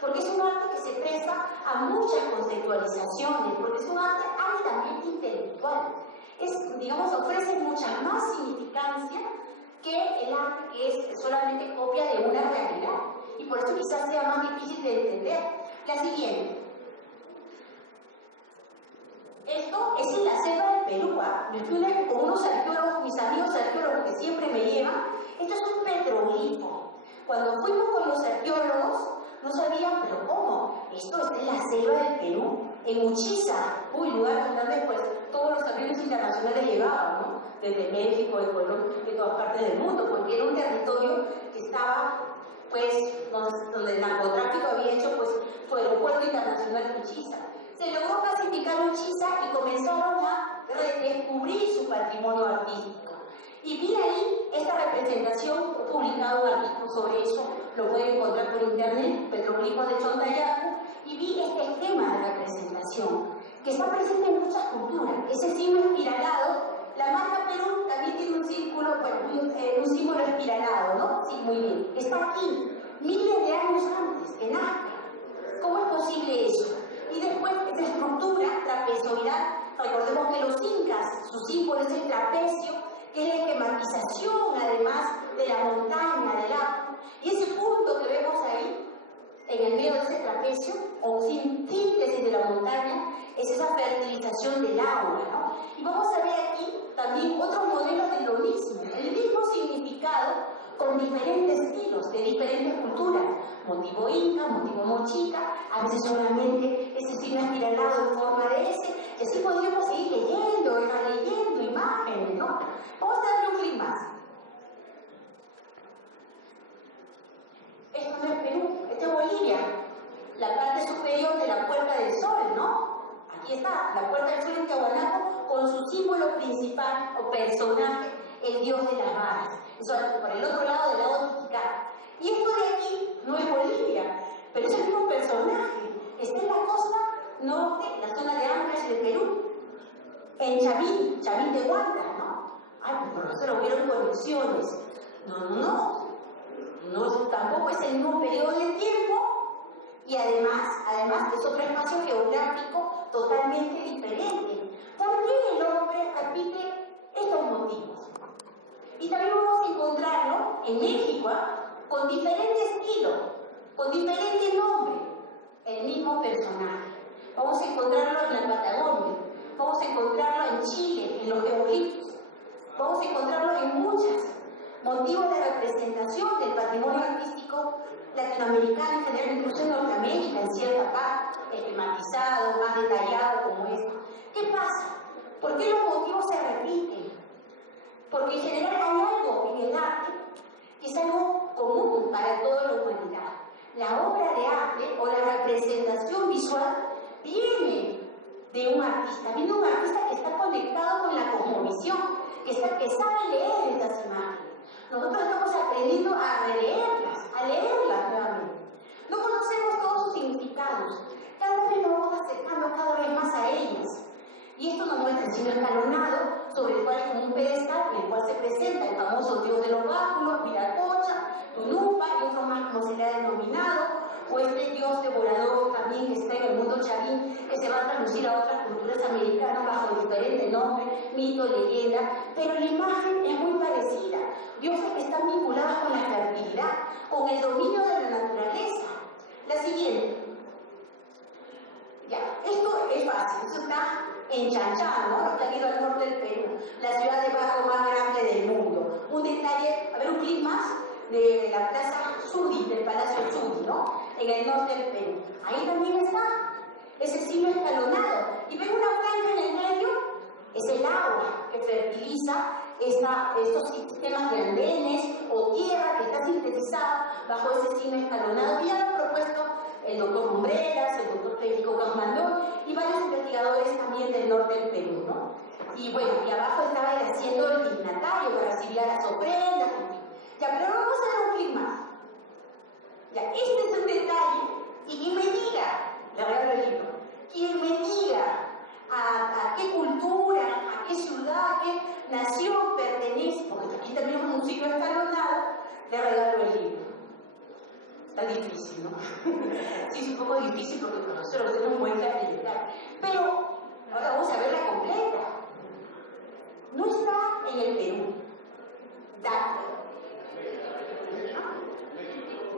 porque es un arte que se presta a muchas conceptualizaciones, porque es un arte altamente intelectual. Digamos, ofrece mucha más significancia que el arte que es solamente copia de una realidad, y por eso quizás sea más difícil de entender. La siguiente. Esto es en la selva del Perú, me fui con unos arqueólogos, mis amigos arqueólogos que siempre me llevan. Esto es un petroglifo. Cuando fuimos con los arqueólogos, no sabían, pero ¿cómo? Esto está en la selva del Perú, en Uchiza, lugar donde después todos los aviones internacionales llegaban, ¿no? Desde México, de Colombia, de todas partes del mundo, porque era un territorio que estaba, pues, donde el narcotráfico había hecho, pues, su aeropuerto internacional de Uchiza. Se logró pacificar Uchiza y comenzaron a redescubrir su patrimonio artístico. Y vi ahí esta representación, he publicado un artículo sobre eso, lo pueden encontrar por internet, Petroglifos de Chontayacu, y vi este esquema de representación, que está presente en muchas culturas. Ese símbolo espiralado, la marca Perú también tiene un círculo, bueno, un símbolo espiralado, ¿no? Sí, muy bien. Está aquí, miles de años antes que nazca. ¿Cómo es posible eso? Y después, esta estructura trapezoidal, recordemos que los incas, su símbolo es el trapecio, que es la esquematización, además, de la montaña, del agua. Y ese punto que vemos ahí, en el medio de ese trapecio, o síntesis de la montaña, es esa fertilización del agua, ¿no? Y vamos a ver aquí también otros modelos de lo mismo, el mismo significado, con diferentes estilos, de diferentes culturas, motivo inca, motivo mochica, a veces solamente ese signo espiralado en forma de S, y así podríamos seguir leyendo, leyendo imágenes, ¿no? Vamos a darle un clic más. Esto no es Perú, esto es Bolivia, la parte superior de la Puerta del Sol, ¿no? Aquí está, la Puerta del Sol en Tiahuanaco, con su símbolo principal o personaje, el dios de las varas. Eso por el otro lado del lago Titicaca. Y esto de aquí no es Bolivia, pero es el mismo personaje. Está en la costa norte, la zona de Ancash de Perú, en Chavín de Huanta, ¿no? Ay, pues por eso lo hubieron conexiones. No, tampoco es el mismo periodo de tiempo, y además es otro espacio geográfico totalmente diferente. ¿Por qué el hombre repite estos motivos? Y también vamos a encontrarlo en México, con diferente estilo, con diferente nombre, el mismo personaje. Vamos a encontrarlo en la Patagonia, vamos a encontrarlo en Chile, en los geoglifos, vamos a encontrarlo en muchos motivos de representación del patrimonio artístico latinoamericano, en general, incluso en Norteamérica, en cierta parte, esquematizado, más detallado como esto. ¿Qué pasa? ¿Por qué los motivos se repiten? Porque en general hay algo en el arte que es algo común para toda la humanidad. La obra de arte o la representación visual viene de un artista, viene de un artista que está conectado con la cosmovisión, que sabe leer estas imágenes. Nosotros estamos aprendiendo a leerlas nuevamente. No conocemos todos sus significados, cada vez nos vamos acercando cada vez más a ellas. Y esto nos muestra el signo escalonado, sobre el cual hay como un pedestal en el cual se presenta el famoso dios de los báculos, Viracocha, Tunumpa y otro más como se le ha denominado, o este dios devorador también que está en el mundo chavín, que se va a traducir a otras culturas americanas bajo diferentes nombres, mito, leyenda, pero la imagen es muy parecida. Dioses que están vinculados con la fertilidad, con el dominio de la naturaleza. La siguiente. Ya, esto es fácil, eso está en Chanchán, ¿no? Los que han ido al norte del Perú, la ciudad de barro más grande del mundo. Un detalle, a ver un clip más, de la plaza Sudi, del Palacio Sudi, ¿no? En el norte del Perú. Ahí también está ese signo escalonado. Y ven una franja en el medio, es el agua que fertiliza estos sistemas de andenes o tierra que está sintetizada bajo ese signo escalonado. Y ya lo he propuesto el doctor Lumbreras, el doctor Federico Campandón y varios investigadores también del norte del Perú, ¿no? Y bueno, y abajo estaba él haciendo el dignatario que recibía las ofrendas, en fin. Ya, pero vamos a dar un clic más. Ya, este es un detalle, y quien me diga, le regalo el libro, quien me diga a qué cultura, a qué ciudad, a qué nación pertenece, porque aquí tenemos un ciclo escalonado, le regalo el libro. Está difícil, ¿no? Sí, es un poco difícil porque el profesor lo tenemos muy claro y tal. Pero ahora vamos a verla completa. No está en el Perú.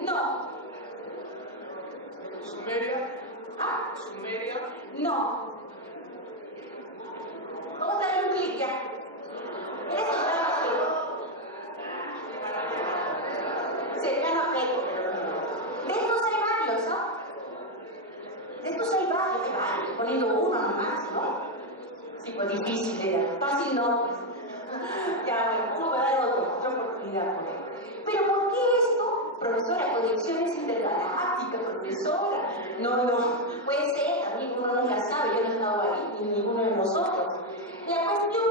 No. ¿Sumeria? ¿Ah? ¿Sumeria? No. Vamos a darle un clic ya. Eres cercano a México. De estos hay varios, ¿no? De estos hay varios, poniendo uno nomás, ¿no? Sí, pues difícil era. Fácil no, pues. Ya, bueno, vamos a dar otra oportunidad por ahí. Pero ¿por qué esto? Profesora, conexiones intergalácticas, profesora. No, puede ser, también uno nunca sabe, yo no he estado ahí, ni ninguno de nosotros. La cuestión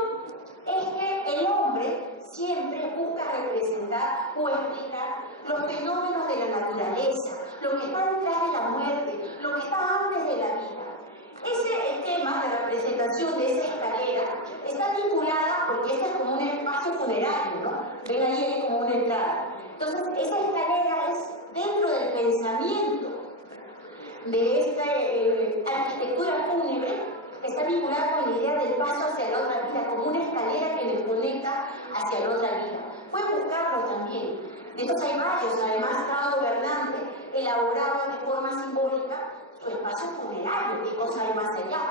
es que el hombre siempre busca representar o explicar los fenómenos de la naturaleza, lo que está detrás de la muerte, lo que está antes de la vida. Ese tema de la representación de esa escalera está vinculada porque este es como un espacio funerario, ¿no? Ven ahí hay como una entrada. Entonces, esa escalera es dentro del pensamiento de esta arquitectura fúnebre, está vinculada con la idea del paso hacia la otra vida, como una escalera que nos conecta hacia la otra vida. Pueden buscarlo también. De estos hay varios, además cada gobernante elaboraba de forma simbólica su espacio funerario, qué cosa hay más allá.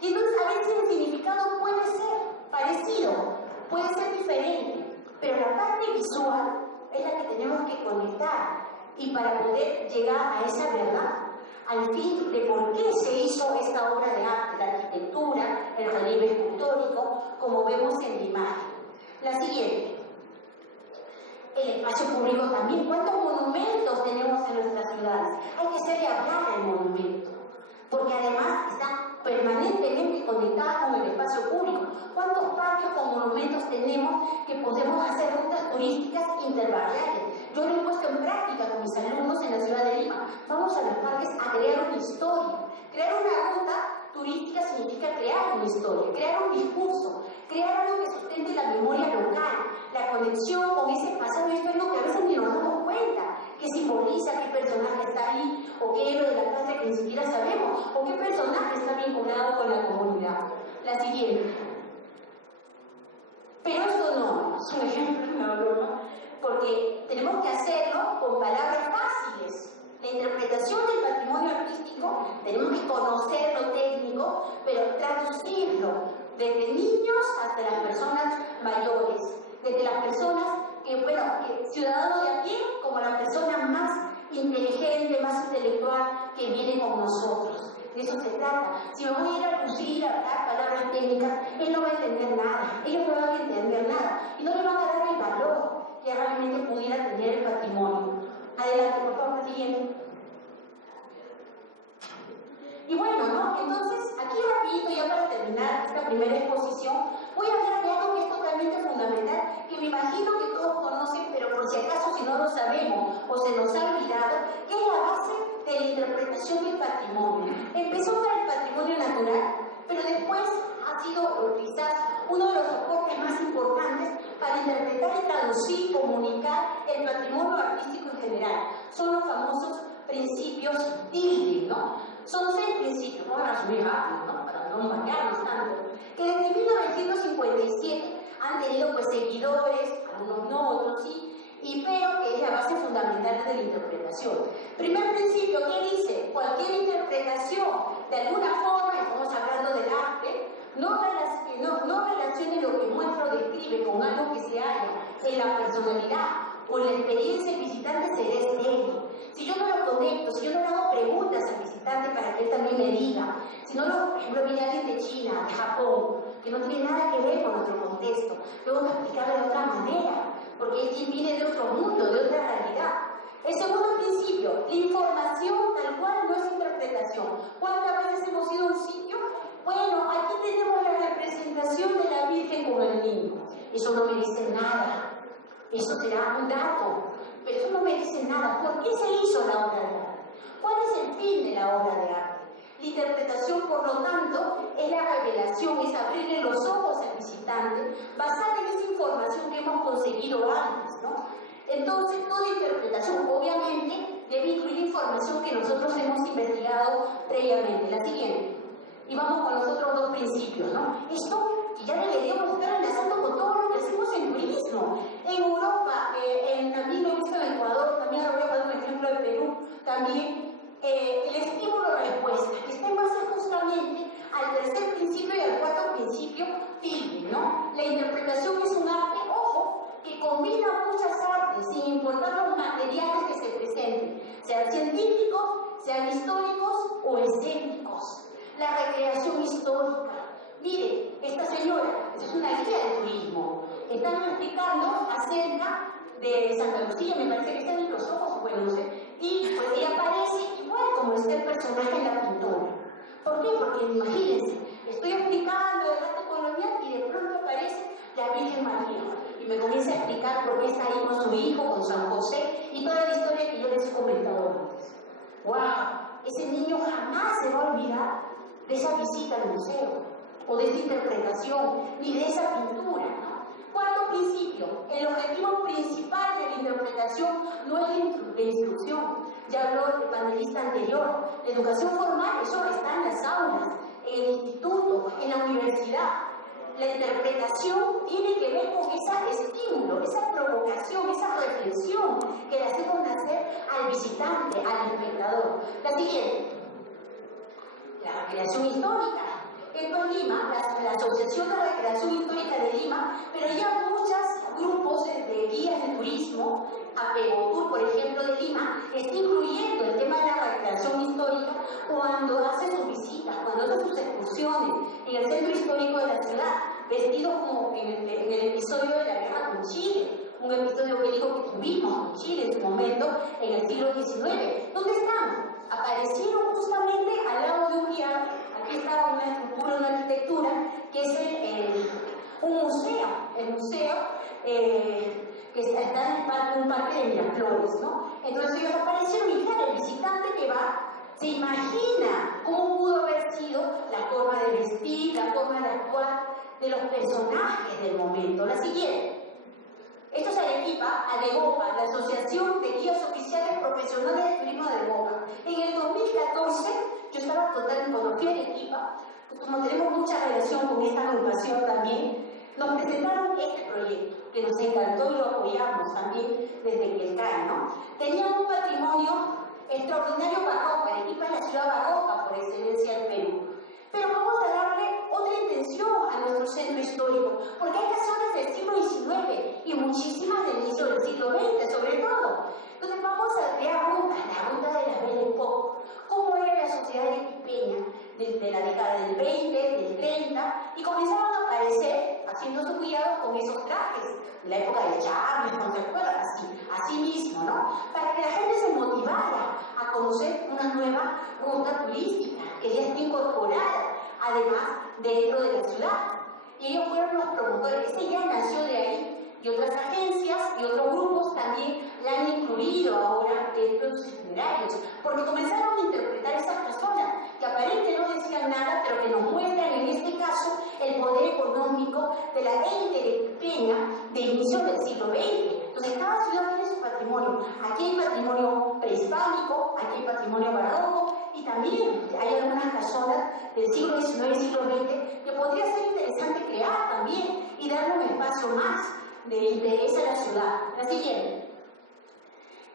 Y entonces a veces el significado puede ser parecido, puede ser diferente, pero la parte visual es la que tenemos que conectar y para poder llegar a esa verdad, al fin de por qué se hizo esta obra de arte, la arquitectura, el relieve escultórico, como vemos en la imagen. La siguiente. El espacio público también. ¿Cuántos monumentos tenemos en nuestras ciudades? Hay que hacerle hablar al monumento, porque además están permanentemente conectadas con el espacio público. ¿Cuántos parques con monumentos tenemos que podemos hacer rutas turísticas interbarriales? Yo lo he puesto en práctica con mis alumnos en la ciudad de Lima. Vamos a los parques a crear una historia. Crear una ruta turística significa crear una historia, crear un discurso, crear algo que sustente la memoria local, la conexión con ese pasado histórico que a veces ni nos damos cuenta, qué simboliza, qué personaje está ahí, o qué héroe de la patria que ni siquiera sabemos, o qué personaje está vinculado con la comunidad. La siguiente. Pero esto no es un ejemplo, una broma, porque tenemos que hacerlo con palabras fáciles. La interpretación del patrimonio artístico, tenemos que conocer lo técnico, pero traducirlo desde niños hasta las personas mayores, desde las personas que, bueno, ciudadanos de a pie, como la persona más inteligente, más intelectual que viene con nosotros. De eso se trata. Si me voy a ir a lucir, a hablar palabras técnicas, él no va a entender nada, ellos no van a entender nada, y no le van a dar el valor que realmente pudiera tener el patrimonio. Adelante, por favor, la siguiente. Y bueno, ¿no? Entonces, aquí rapidito, ya para terminar esta primera exposición, voy a hablar de algo que es totalmente fundamental, que me imagino que todos conocen, pero por si acaso, si no lo sabemos o se nos ha olvidado, que es la base de la interpretación del patrimonio. Empezó por el patrimonio natural, pero después ha sido quizás uno de los soportes más importantes para interpretar y traducir, comunicar el patrimonio artístico en general. Son los famosos principios Tillich, ¿no? Son 6 principios, vamos a resumir rápido, ¿no? Para no marearnos tanto, que desde 1957 han tenido pues seguidores, algunos no, otros sí, pero que es la base fundamental de la interpretación. Primer principio, ¿qué dice? Cualquier interpretación, de alguna forma, estamos hablando del arte, no relacione lo que muestra o describe con algo que se halla en la personalidad o en la experiencia del visitante, será estéril. Si yo no lo conecto, si yo no le hago preguntas al visitante para que él también me diga, si no, por ejemplo, viene alguien de China, de Japón, que no tiene nada que ver con nuestro contexto, tengo que explicarle de otra manera, porque él viene de otro mundo, de otra realidad. El segundo principio, la información tal cual no es Eso será un dato, pero eso no me dice nada. ¿Por qué se hizo la obra de arte? ¿Cuál es el fin de la obra de arte? La interpretación, por lo tanto, es la revelación, es abrirle los ojos al visitante basada en esa información que hemos conseguido antes, ¿no? Entonces, toda interpretación, obviamente, debe incluir información que nosotros hemos investigado previamente. La siguiente. Y vamos con los otros dos principios, ¿no? Esto que ya deberíamos estar enlazando con todo lo que hacemos en turismo. En Europa, también lo he visto en Ecuador, también ahora voy a dar un ejemplo de Perú, también el estímulo-respuesta, que está en base justamente al tercer principio y al cuarto principio, filme, ¿no? La interpretación es un arte, ojo, que combina muchas artes, sin importar los materiales que se presenten, sean científicos, sean históricos o escénicos. La recreación histórica. Mire, esta señora, es una guía de turismo, están explicando acerca de Santa Lucía, me parece que está en los ojos, bueno, no sé, y pues ella aparece igual como está el personaje en la pintura. ¿Por qué? Porque imagínense, estoy explicando el arte colonial y de pronto aparece la Virgen María y me comienza a explicar por qué está ahí con su hijo, con San José y toda la historia que yo les he comentado antes. ¡Wow! Ese niño jamás se va a olvidar de esa visita al museo o de esa interpretación ni de esa pintura, ¿no? Cuarto principio, el objetivo principal de la interpretación no es la instrucción. Ya habló el panelista anterior, la educación formal, eso está en las aulas, en el instituto, en la universidad. La interpretación tiene que ver con ese estímulo, esa provocación, esa reflexión que le hacemos nacer al visitante, al espectador. La siguiente, la recreación histórica. Esto en Lima, la Asociación de Recreación Histórica de Lima, pero ya muchos grupos de guías de turismo, Apegotur, por ejemplo, de Lima, está incluyendo el tema de la recreación histórica cuando hace sus visitas, cuando hace sus excursiones en el centro histórico de la ciudad, vestidos como en el episodio de la guerra con Chile, un episodio bélico que tuvimos con Chile en su momento en el siglo XIX. ¿Dónde están? Aparecieron justamente al lado de un guía. Aquí está una estructura, una arquitectura, que es un museo, el museo que está en un parque de Miraflores, ¿no? Entonces ellos aparecieron y claro, el visitante que va se imagina cómo pudo haber sido la forma de vestir, la forma de actuar de los personajes del momento. La siguiente. Esto es Arequipa, Aregopa, la Asociación de Guías Oficiales Profesionales de Turismo de Aregopa. En el 2014, yo estaba totalmente, cuando fui a Arequipa, como tenemos mucha relación con esta agrupación también, nos presentaron este proyecto, que nos encantó y lo apoyamos también desde que cae, ¿no? Tenían un patrimonio extraordinario barroco, Arequipa es la ciudad barroca por excelencia del Perú. Pero vamos a darle otra intención a nuestro centro histórico, porque hay casonas del siglo XIX y muchísimas del inicio del siglo XX, sobre todo. Entonces vamos a crear rutas, la ruta de la Belle Époque, cómo era la sociedad arequipeña desde la década del 20, del 30, y comenzaban a aparecer haciendo su cuidado con esos trajes, de la época de Chávez, ¿no se acuerdan? Así mismo, ¿no? Para que la gente se motivara a conocer una nueva ruta turística que ya está incorporada, además, dentro de la ciudad. Y ellos fueron los promotores, ese ya nació de ahí. Y otras agencias y otros grupos también la han incluido ahora dentro de sus itinerarios, porque comenzaron a interpretar esas personas que aparentemente no decían nada, pero que nos muestran en este caso el poder económico de la élite arequipeña de inicio del siglo XX. Entonces cada ciudad tiene su patrimonio. Aquí hay patrimonio prehispánico, aquí hay patrimonio barroco y también hay algunas casonas del siglo XIX y siglo XX que podría ser interesante crear también y darle un espacio más de interés a la ciudad. La siguiente.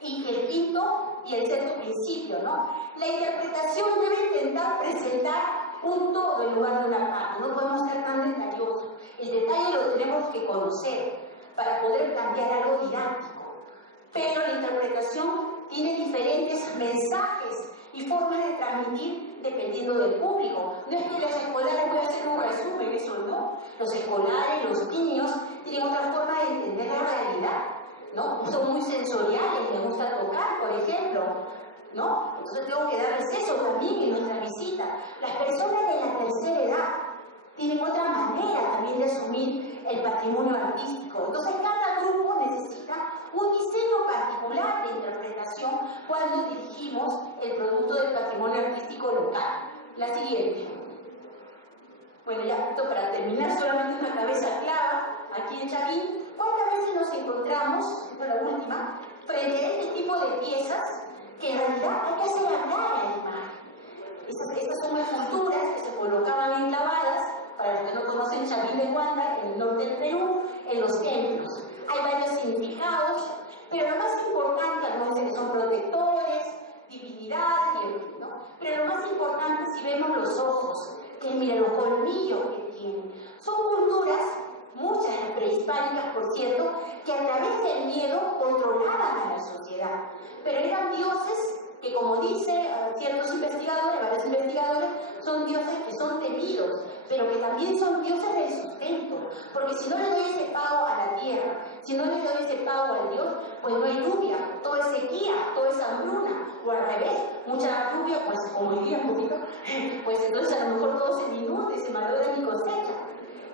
Y el quinto y el sexto principio, ¿no? La interpretación debe intentar presentar un todo en lugar de una parte. No podemos ser tan detallosos. El detalle lo tenemos que conocer para poder cambiar algo didáctico. Pero la interpretación tiene diferentes mensajes y formas de transmitir dependiendo del público. No es que los escolares, voy a hacer un resumen, eso no. Los escolares, los niños, tienen otra forma de entender la realidad, ¿no? Son muy sensoriales, les gusta tocar, por ejemplo, ¿no? Entonces tengo que darles eso también en nuestra visita. Las personas de la tercera edad tienen otra manera también de asumir el patrimonio artístico. Entonces cada grupo necesita un diseño particular de interpretación cuando dirigimos el producto del patrimonio artístico local. La siguiente. Bueno, ya para terminar, solamente una cabeza clava aquí en Chavín. ¿Cuántas veces nos encontramos, esta es la última, frente a este tipo de piezas que en realidad hay que hacer hablar a la imagen? Estas son esculturas que se colocaban enclavadas, para los que no conocen Chavín de Cuanda, en el norte del Perú, en los templos. Hay varios significados, pero lo más importante, algunos dicen que son protectores, divinidades, ¿no? Pero lo más importante, si vemos los ojos, que miren los colmillos que tienen, son culturas, muchas prehispánicas por cierto, que a través del miedo controlaban a la sociedad, pero eran dioses que, como dicen ciertos investigadores, varios investigadores, son dioses que son temidos, pero que también son dioses del sustento, porque si no le doy ese pago a la tierra, si no le doy ese pago al Dios, pues no hay lluvia, todo es sequía, todo es hambruna, o al revés, mucha lluvia, pues como hoy día un poquito, pues entonces a lo mejor todo se inunde, se malogra mi cosecha.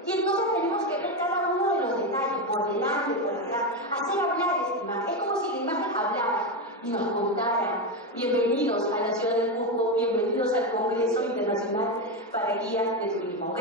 Y entonces tenemos que ver cada uno de los detalles, por delante, por atrás, hacer hablar esta imagen. Es como si la imagen hablara y nos contara: bienvenidos a la ciudad del Cusco, bienvenidos al Congreso Internacional para Guías de Turismo.